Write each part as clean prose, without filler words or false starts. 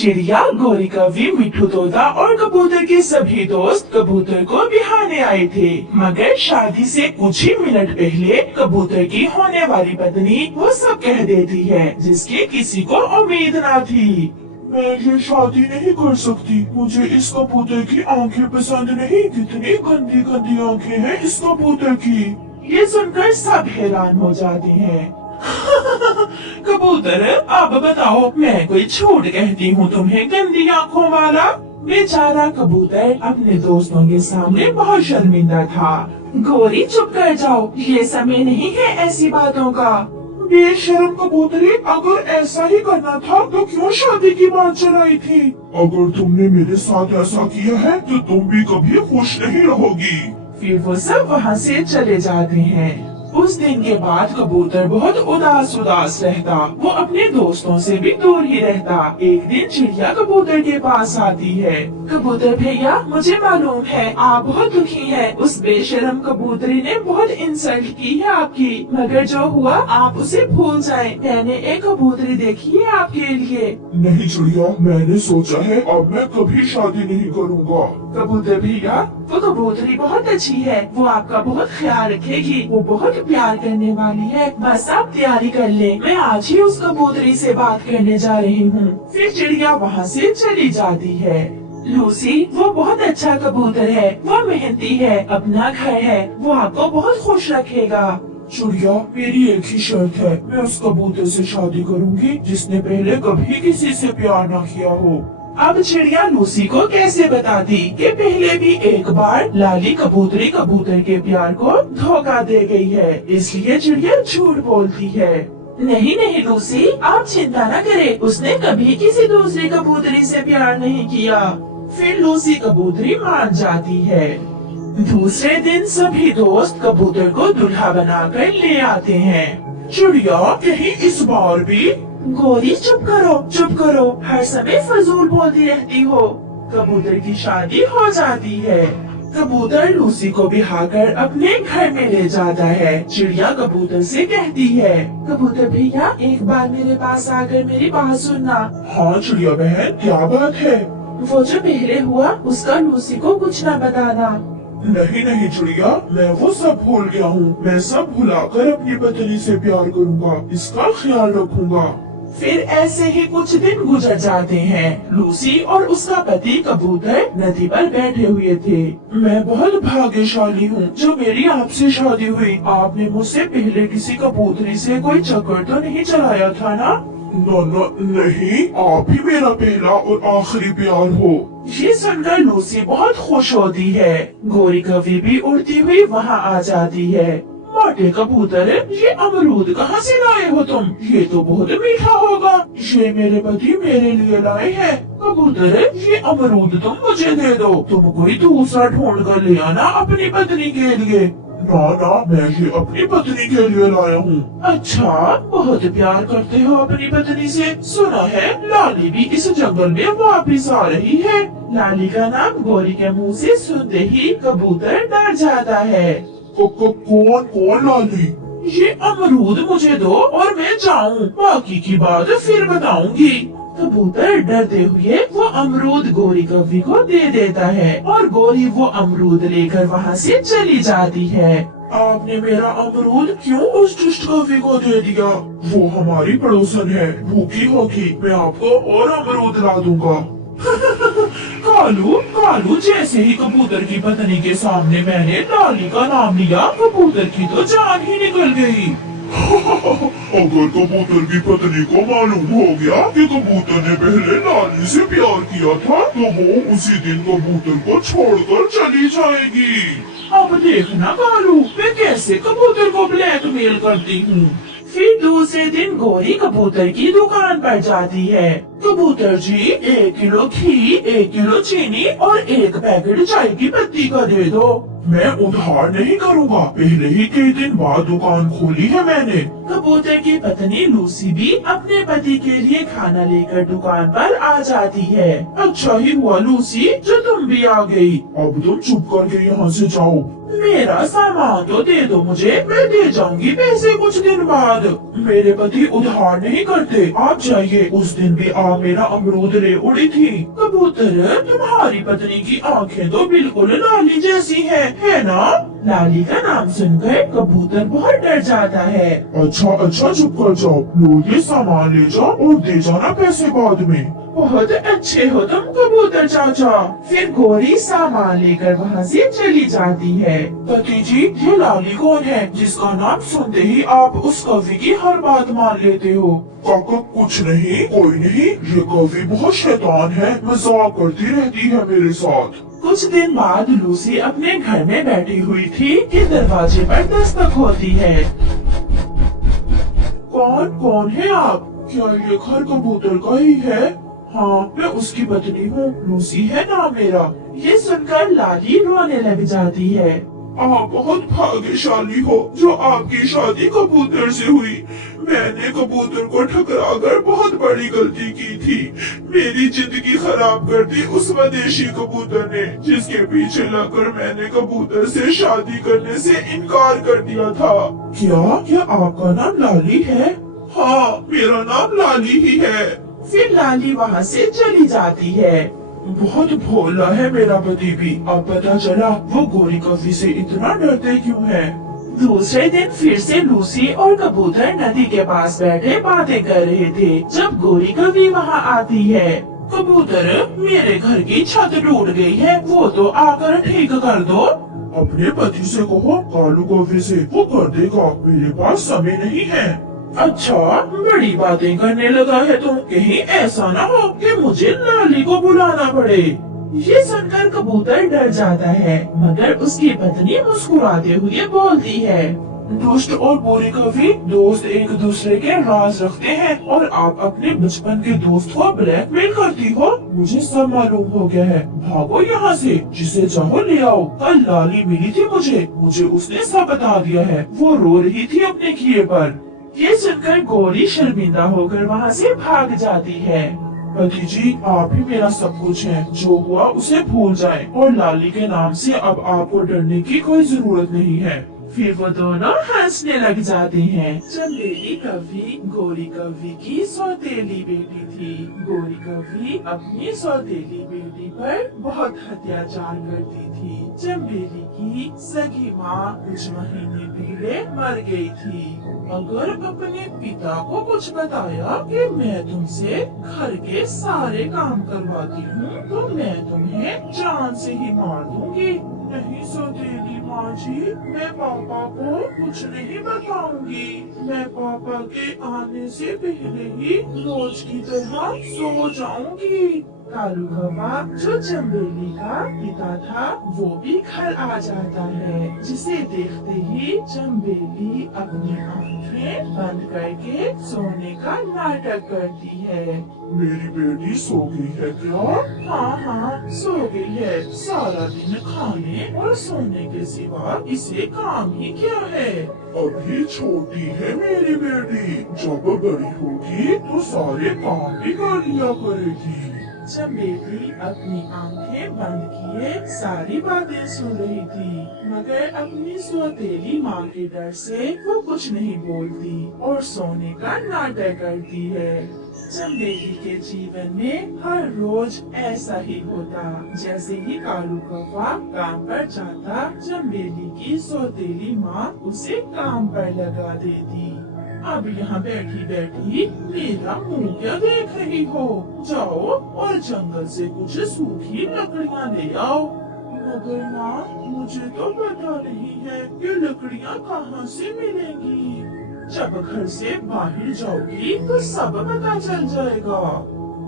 चिड़िया, गोरी कौवी, मिट्ठू तोता और कबूतर के सभी दोस्त कबूतर को बिहाने आए थे। मगर शादी से कुछ ही मिनट पहले कबूतर की होने वाली पत्नी वो सब कह देती है जिसकी किसी को उम्मीद न थी। मैं ये शादी नहीं कर सकती, मुझे इस कबूतर की आंखें पसंद नहीं। कितनी गंदी गंदी आंखें हैं इस कबूतर की। ये सुनकर सब हैरान हो जाते हैं। कबूतर, अब बताओ, मैं कोई झूठ कहती हूँ तुम्हें गंदी आँखों वाला? बेचारा कबूतर अपने दोस्तों के सामने बहुत शर्मिंदा था। गोरी, चुप कर जाओ, ये समय नहीं है ऐसी बातों का। बेशर्म कबूतरी, अगर ऐसा ही करना था तो क्यों शादी की बात चलाई थी? अगर तुमने मेरे साथ ऐसा किया है तो तुम भी कभी खुश नहीं रहोगी। फिर वो सब वहाँ से चले जाते हैं। उस दिन के बाद कबूतर बहुत उदास रहता। वो अपने दोस्तों से भी दूर ही रहता। एक दिन चिड़िया कबूतर के पास आती है। कबूतर भैया, मुझे मालूम है आप बहुत दुखी हैं। उस बेशर्म कबूतरी ने बहुत इंसल्ट की है आपकी, मगर जो हुआ आप उसे भूल जाएं। मैंने एक कबूतरी देखी है आपके लिए। नहीं चिड़िया, मैंने सोचा है अब मैं कभी शादी नहीं करूँगा। कबूतर भैया, वो कबूतरी बहुत अच्छी है, वो आपका बहुत ख्याल रखेगी, वो बहुत प्यार करने वाली है। बस आप तैयारी कर ले, मैं आज ही उस कबूतरी से बात करने जा रही हूँ। फिर चिड़िया वहाँ से चली जाती है। लूसी, वो बहुत अच्छा कबूतर है, वो मेहनती है, अपना घर है, वो आपको बहुत खुश रखेगा। चिड़िया, मेरी एक ही शर्त है, मैं उस कबूतर से शादी करूँगी जिसने पहले कभी किसी से प्यार न किया हो। अब चिड़िया लूसी को कैसे बताती कि पहले भी एक बार लाली कबूतरी कबूतर के प्यार को धोखा दे गई है, इसलिए चिड़िया झूठ बोलती है। नहीं नहीं लूसी, आप चिंता न करें, उसने कभी किसी दूसरी कबूतरी से प्यार नहीं किया। फिर लूसी कबूतरी मान जाती है। दूसरे दिन सभी दोस्त कबूतर को दूल्हा बनाकर ले आते हैं। चिड़िया, कहीं इस बार भी? गोरी, चुप करो, हर समय फजूल बोलती रहती हो। कबूतर की शादी हो जाती है। कबूतर लूसी को बिहाकर अपने घर में ले जाता है। चिड़िया कबूतर से कहती है, कबूतर भैया, एक बार मेरे पास आकर मेरी बात सुनना। हाँ चिड़िया बहन, क्या बात है? वो जो पहले हुआ उसका लूसी को कुछ न बताना। नहीं चिड़िया, मैं वो सब भूल गया हूँ। मैं सब भुलाकर अपनी पत्नी से प्यार करूँगा, इसका ख्याल रखूँगा। फिर ऐसे ही कुछ दिन गुजर जाते हैं। लूसी और उसका पति कबूतर नदी पर बैठे हुए थे। मैं बहुत भाग्यशाली हूँ जो मेरी आपसे शादी हुई। आपने मुझसे पहले किसी कबूतरी से कोई चक्कर तो नहीं चलाया था ना? नहीं, आप ही मेरा पहला और आखिरी प्यार हो। ये सुनकर लूसी बहुत खुश होती है। गोरी कौवी भी उड़ती हुई वहाँ आ जाती है। मोटे कबूतर, ये अमरूद कहाँ से लाए हो तुम? ये तो बहुत मीठा होगा। ये मेरे पति मेरे लिए लाए हैं। कबूतर, ये अमरूद तुम मुझे दे दो, तुम कोई दूसरा ढूंढ कर ले आना अपनी पत्नी के लिए। ना, मैं ये अपनी पत्नी के लिए लाया हूँ। अच्छा, बहुत प्यार करते हो अपनी पत्नी से। सुना है लाली भी इस जंगल में वापिस आ रही है। लाली का नाम गोरी के मुँह से सुनते ही कबूतर डर जाता है। कौन लाली? ये अमरूद मुझे दो और मैं जाऊँ, बाकी की बात फिर बताऊंगी। कबूतर डरते हुए वो अमरूद गोरी कौवी को दे देता है और गोरी वो अमरूद लेकर वहाँ से चली जाती है। आपने मेरा अमरूद क्यों उस दुष्ट कौवी को दे दिया? वो हमारी पड़ोसन है, भूखी होगी, मैं आपको और अमरूद ला दूंगा। कालू, जैसे ही कबूतर की पत्नी के सामने मैंने लाली का नाम लिया, कबूतर की तो जान ही निकल गई। अगर कबूतर की पत्नी को मालूम हो गया कि कबूतर ने पहले लाली से प्यार किया था, तो वो उसी दिन कबूतर को छोड़कर चली जाएगी। अब देखना कालू, मैं कैसे कबूतर को ब्लैकमेल करती हूँ। फिर दूसरे दिन गोरी कबूतर की दुकान पर जाती है। कबूतर जी, 1 किलो घी, 1 किलो चीनी और 1 पैकेट चाय की पत्ती का दे दो। मैं उधार नहीं करूँगा, पहले ही कई दिन बाद दुकान खोली है मैंने। कबूतर की पत्नी लूसी भी अपने पति के लिए खाना लेकर दुकान पर आ जाती है। अच्छा ही हुआ लूसी जो तुम भी आ गई। अब तुम चुप करके यहाँ से जाओ। मेरा सामान तो दे दो मुझे, मैं दे जाऊंगी पैसे कुछ दिन बाद। मेरे पति उधार नहीं करते, आप जाइए। उस दिन भी आप मेरा अमरूद ले उड़ी थी। कबूतर, तुम्हारी पत्नी की आंखें तो बिल्कुल लाली जैसी है ना? लाली का नाम सुनकर कबूतर बहुत डर जाता है। अच्छा चुप कर जाओ, लो ये सामान ले जाओ और दे जाना पैसे बाद में। बहुत अच्छे हो तुम कबूतर चाचा। फिर गोरी सामान लेकर वहाँ से चली जाती है। पति जी, ये लाली कौन है जिसका नाम सुनते ही आप उस कवि की हर बात मान लेते हो? काका कुछ नहीं, कोई नहीं, ये कवि बहुत शैतान है, मजाक करती रहती है मेरे साथ। कुछ दिन बाद लूसी अपने घर में बैठी हुई थी कि दरवाजे पर दस्तक होती है। कौन है आप? क्या ये घर कबूतर का ही है? हाँ, मैं उसकी पत्नी हूँ, लूसी है नाम मेरा। ये सुनकर लाली रोने लग जाती है। आप बहुत भाग्यशाली हो जो आपकी शादी कबूतर से हुई। मैंने कबूतर को ठुकराकर बहुत बड़ी गलती की थी। मेरी जिंदगी खराब कर दी उस स्वदेशी कबूतर ने, जिसके पीछे लगकर मैंने कबूतर से शादी करने से इनकार कर दिया था। क्या आपका नाम लाली है? हाँ, मेरा नाम लाली ही है। फिर लाली वहाँ से चली जाती है। बहुत भोला है मेरा पति भी। अब पता चला वो गोरी कवि से इतना डरते क्यों है। दूसरे दिन फिर से लूसी और कबूतर नदी के पास बैठे बातें कर रहे थे जब गोरी कवि वहाँ आती है। कबूतर, मेरे घर की छत टूट गई है, वो तो आकर ठीक कर दो। अपने पति से कहो कालू कवि से, वो कर देगा, मेरे पास समय नहीं है। अच्छा, बड़ी बातें करने लगा है तुम। कहीं ऐसा ना हो कि मुझे लाली को बुलाना पड़े। ये सुनकर कबूतर डर जाता है, मगर उसकी पत्नी मुस्कुराते हुए बोलती है। दुष्ट और बुरी कवि दोस्त एक दूसरे के राज रखते हैं और आप अपने बचपन के दोस्त को ब्लैकमेल करती हो। मुझे सब मालूम हो गया है, भागो यहाँ से, जिसे चाहो ले आओ। कल लाली मिली थी मुझे उसने सब बता दिया है। वो रो रही थी अपने किए पर। ये सुनकर गोरी शर्मिंदा होकर वहाँ से भाग जाती है। पति जी, आप ही मेरा सब कुछ है, जो हुआ उसे भूल जाएं और लाली के नाम से अब आपको डरने की कोई जरूरत नहीं है। फिर वो दोनों हंसने लग जाते हैं। चंदेली कवि गोरी कवि की सौतेली बेटी थी। गोरी कवि अपनी सौतेली बेटी पर बहुत अत्याचार करती थी। चंबेली की सगी माँ कुछ महीने पहले मर गई थी। अगर अपने पिता को कुछ बताया कि मैं तुमसे घर के सारे काम करवाती हूँ तो मैं तुम्हें जान से ही मार दूंगी। नहीं सौतेली माँ जी, मैं पापा को कुछ नहीं बताऊंगी। मैं पापा के आने से पहले ही रोज की तरह सो जाऊंगी। कालू कौवा जो चंबेली का पिता था वो भी घर आ जाता है, जिसे देखते ही चंबेली अपनी आंखें बंद करके सोने का नाटक करती है। मेरी बेटी सो गई है क्या? हाँ, सो गई है। सारा दिन खाने और सोने के सिवा इसे काम ही क्या है। अभी छोटी है मेरी बेटी, जब बड़ी होगी तो सारे काम भी कर लिया करेगी। चंबेली अपनी आंखें बंद किए सारी बातें सुन रही थी, मगर अपनी सौतेली माँ के डर से वो कुछ नहीं बोलती और सोने का नाटक करती है। चंबेली के जीवन में हर रोज ऐसा ही होता। जैसे ही कालू कौवा काम पर जाता, चंबेली की सौतेली माँ उसे काम पर लगा देती। अब यहाँ बैठी बैठी मेरा मुंह क्या देख रही हो? जाओ और जंगल से कुछ सूखी लकड़ियाँ ले आओ। मगर माँ, मुझे तो पता नहीं है कि लकड़ियाँ कहाँ से मिलेंगी। जब घर से बाहर जाओगी तो सब पता चल जाएगा।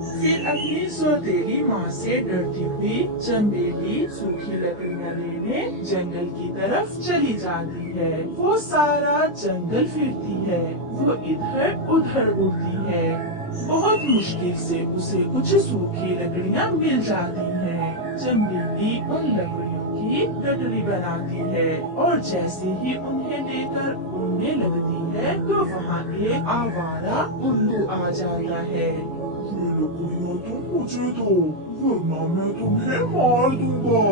फिर अपनी सौतेली माँ से डरती हुई चंबेली सूखी लकड़ियाँ लेने जंगल की तरफ चली जाती है। वो सारा जंगल फिरती है, वो इधर उधर उड़ती है। बहुत मुश्किल से उसे कुछ सूखी लकड़ियाँ मिल जाती हैं। चंबेली उन लकड़ियों की ही लटरी बनाती है और जैसे ही उन्हें लेकर उड़ने लगती है तो वहाँ एक आवारा उल्लू आ जाता है। ये लकड़ियाँ तुम मुझे दो, वरना मैं तुम्हें मार दूंगा।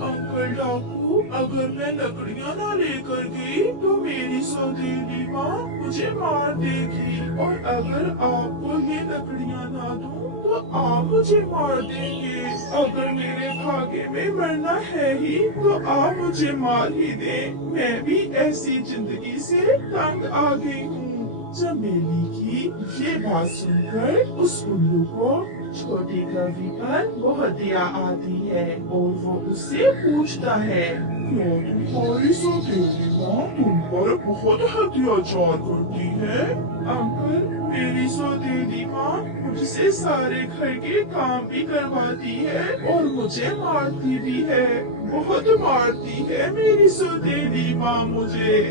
अंकल डाकू, अगर मैं लकड़ियाँ न लेकर गई तो मेरी सौतेली माँ मुझे मार देगी, और अगर आपको ये लकड़ियाँ न दूं तो आप मुझे मार देंगे। अगर मेरे भाग्य में मरना है ही तो आप मुझे मार ही दें। मैं भी ऐसी जिंदगी से तंग आ गई हूँ। चमेली की ये बात सुनकर उस उल्लू को छोटी कवि पर बहुत दया आती है और वो उससे पूछता है, क्या तुम्हारी सौतेली माँ तुम पर बहुत अत्याचार करती है? अंकल, मेरी सौतेली माँ मुझसे सारे घर के काम भी करवाती है और मुझे मारती भी है। बहुत मारती है मेरी सौतेली माँ मुझे।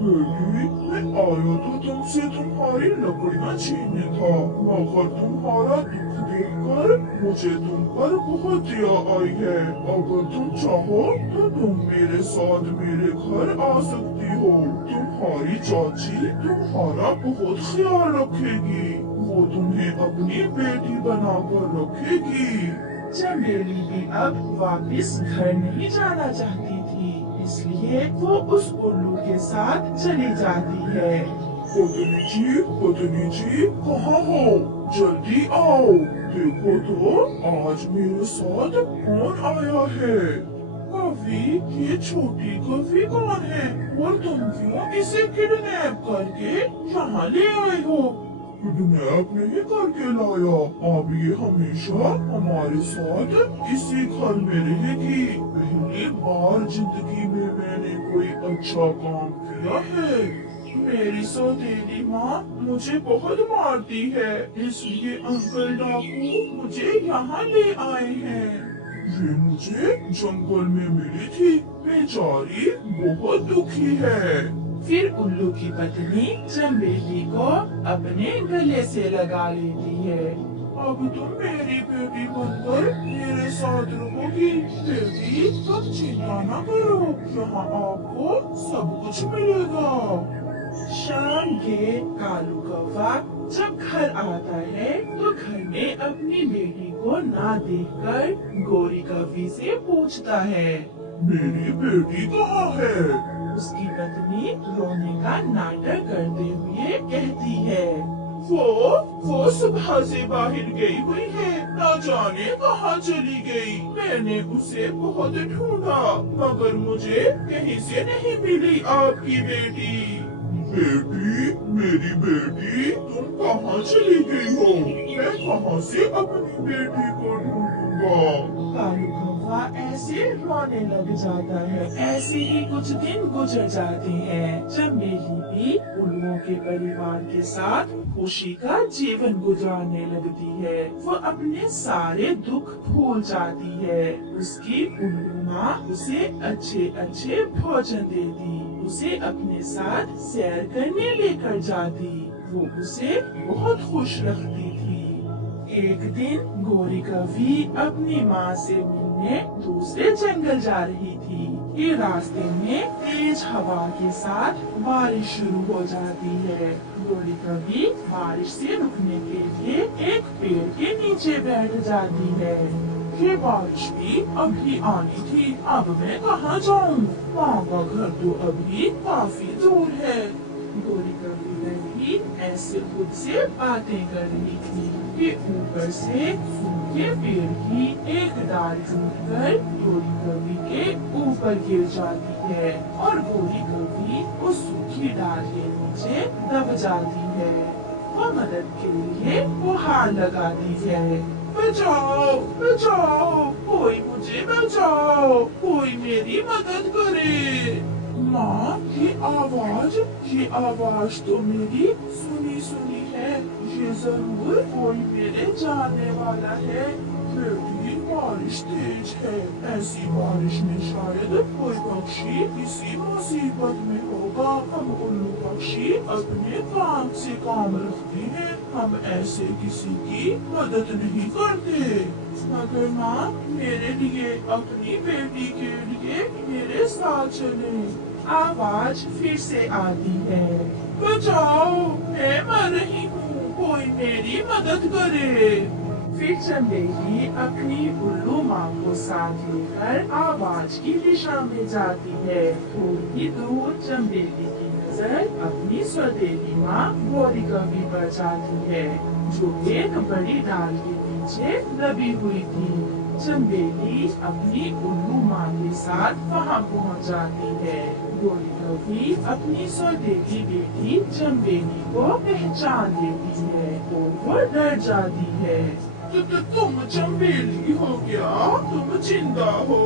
बेटी, मैं आया तो तुमसे तुम्हारी लकड़ियाँ छीनने था, मगर तुम्हारा दुख देखकर मुझे तुम पर बहुत दया आई है। अगर तुम चाहो तो तुम मेरे साथ मेरे घर आ सकती हो। तुम्हारी चाची तुम्हारा बहुत ख्याल रखेगी, वो तुम्हें अपनी बेटी बनाकर रखेगी। चमेली भी अब वापस घर नहीं जाना चाहती थी, इसलिए वो उस उल्लू के साथ चली जाती है। पत्नी जी, कहाँ हो? जल्दी आओ, देखो तो आज मेरे साथ कौन आया है। कवि, ये छोटी कवि कौन है और तुम क्यों इसे किडनैप करके यहाँ ले आए हो? किडनैप नहीं करके लाया, अब ये हमेशा हमारे साथ इसी घर में रहेगी। पहली बार जिंदगी में मैंने कोई अच्छा काम किया है। मेरी सौतेली माँ मुझे बहुत मारती है, इसलिए अंकल डाकू मुझे यहाँ ले आए हैं। ये मुझे जंगल में मिली थी, बेचारी बहुत दुखी है। फिर उल्लू की पत्नी चमेली को अपने गले से लगा लेती है। अब तुम मेरी बेटी बनकर मेरे साथ रहोगी। बेटी, तुम चिंता न करो, यहाँ आपको सब कुछ मिलेगा। शाम के कालू कौवा जब घर आता है तो घर में अपनी बेटी को ना देखकर गोरी कौवी से पूछता है, मेरी बेटी कहाँ है? उसकी पत्नी रोने का नाटक करते हुए कहती है, वो सुबह से बाहर गई हुई है, ना जाने कहाँ चली गई। मैंने उसे बहुत ढूंढा मगर मुझे कहीं से नहीं मिली आपकी बेटी। बेटी, मेरी बेटी, तुम कहाँ चली गई हो? मैं कहाँ से अपनी बेटी को ढूंढूंगा? कालू कौवा ऐसे रोने लग जाता है। ऐसे ही कुछ दिन गुजर जाते हैं। चमेली भी उल्लुओं के परिवार के साथ खुशी का जीवन गुजारने लगती है। वो अपने सारे दुख भूल जाती है। उसकी उल्लू माँ उसे अच्छे अच्छे भोजन देती, उसे अपने साथ सैर करने लेकर जाती, वो उसे बहुत खुश रखती थी। एक दिन गोरी कवि अपनी माँ से मिलने दूसरे जंगल जा रही थी कि रास्ते में तेज हवा के साथ बारिश शुरू हो जाती है। गोरी कवि बारिश से रुकने के लिए एक पेड़ के नीचे बैठ जाती है। ये बारिश भी अभी आनी थी, अब मैं कहाँ जाऊँ? माँ का घर तो अभी काफी दूर है। गोरी कवि बैठी ऐसे खुद से बातें कर रही थी कि ऊपर से सूखे पेड़ की एक डाल टूटकर गोरी कवि के ऊपर गिर जाती है और गोरी कवि उस सूखी डाल के नीचे दब जाती है। वो मदद के लिए गुहार लगाती है, बचाओ बचाओ, कोई मुझे बचाओ, कोई मेरी मदद करे। माँ, ये आवाज तो मेरी सुनी सुनी है, ये जरूर कोई मेरे जानने वाला है। बेटी, बारिश तेज है, ऐसी बारिश में शायद कोई पक्षी किसी मुसीबत में होगा। हम उल्लू पक्षी अपने काम से काम रखते हैं, हम ऐसे किसी की मदद नहीं करते। मगर माँ मेरे लिए अपनी बेटी के लिए मेरे साथ चले। आवाज फिर से आती है, बचाओ, मैं मर रही हूँ, कोई मेरी मदद करे। फिर चंबेली अपनी उल्लू माँ को साथ लेकर आवाज की दिशा में जाती है। थोड़ी दूर चंबेली की नजर अपनी स्वदेवी माँ गौरीकवी पर जाती है, जो एक बड़ी डाल के नीचे दबी हुई थी। चंबेली अपनी उल्लू माँ के साथ वहाँ पहुँच जाती है। गौरीकवी अपनी स्वदेवी बेटी चंबेली को पहचान लेती है और वो डर जाती है। तुम चंबेली हो क्या? तुम जिंदा हो?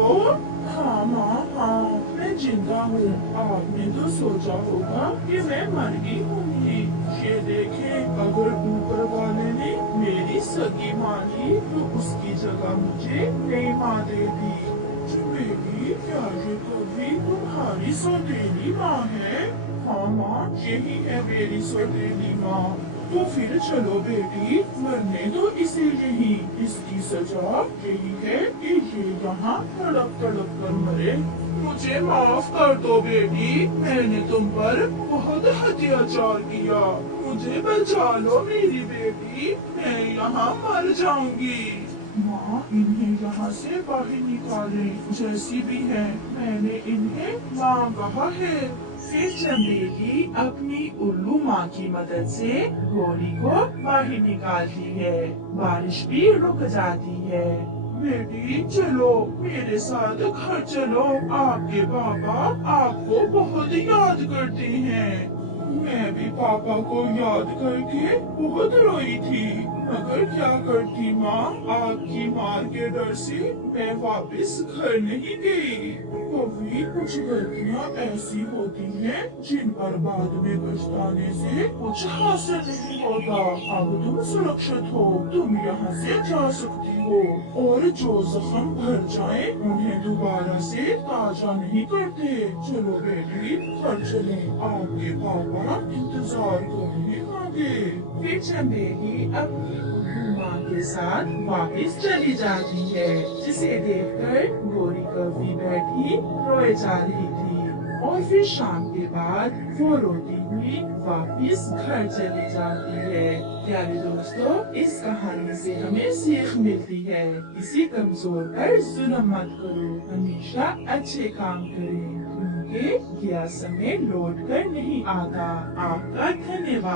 हाँ माँ, हाँ, मैं जिंदा हूँ। आपने तो सोचा होगा कि मैं मर गई होंगी। ये देखें, अगर ऊपर वाले ने मेरी सगी माँ ली तो उसकी जगह मुझे नई माँ दे दी। चंबेली, क्या ये कभी तुम्हारी सौतेली माँ है? हाँ माँ, यही है मेरी सौतेली माँ। तो फिर चलो बेटी, मरने दो इसे यही। इसकी सजा यही है कि ये यहाँ तड़प तड़प कर मरे। मुझे माफ कर दो बेटी, मैंने तुम पर बहुत अत्याचार किया। मुझे बचा लो मेरी बेटी, मैं यहाँ मर जाऊंगी। माँ, इन्हें यहाँ से बाहर निकालें, जैसी भी है, मैंने इन्हें माँ कहा है। फिर चंबेली अपनी उल्लू माँ की मदद से गौरी को बाहर निकालती है। बारिश भी रुक जाती है। बेटी चलो मेरे साथ घर चलो, आपके पापा आपको बहुत याद करते हैं। मैं भी पापा को याद करके बहुत रोई थी, मगर क्या करती माँ, आपकी मार के डर से मैं वापस घर नहीं गई। कभी कुछ गलतियाँ ऐसी होती हैं जिन पर बाद में पछताने से कुछ हासिल नहीं होता। अब तुम सुरक्षित हो, तुम यहाँ से जा सकती हो, और जो जख्म भर जाए उन्हें दोबारा से ताजा नहीं करते। चलो बेटी घर चले, आपके पापा इंतजार कर रहे होंगे। फिर चंबेली अपनी उल्लू माँ के साथ वापस चली जाती है, जिसे देखकर गौरीकवी बैठी रोए जा रही थी। और फिर शाम के बाद वो रोती हुई वापस घर चली जाती है। प्यारे दोस्तों, इस कहानी से हमें सीख मिलती है, किसी कमजोर पर जुल्म मत करो, हमेशा अच्छे काम करें, क्योंकि यह समय लौट कर नहीं आता। आपका धन्यवाद।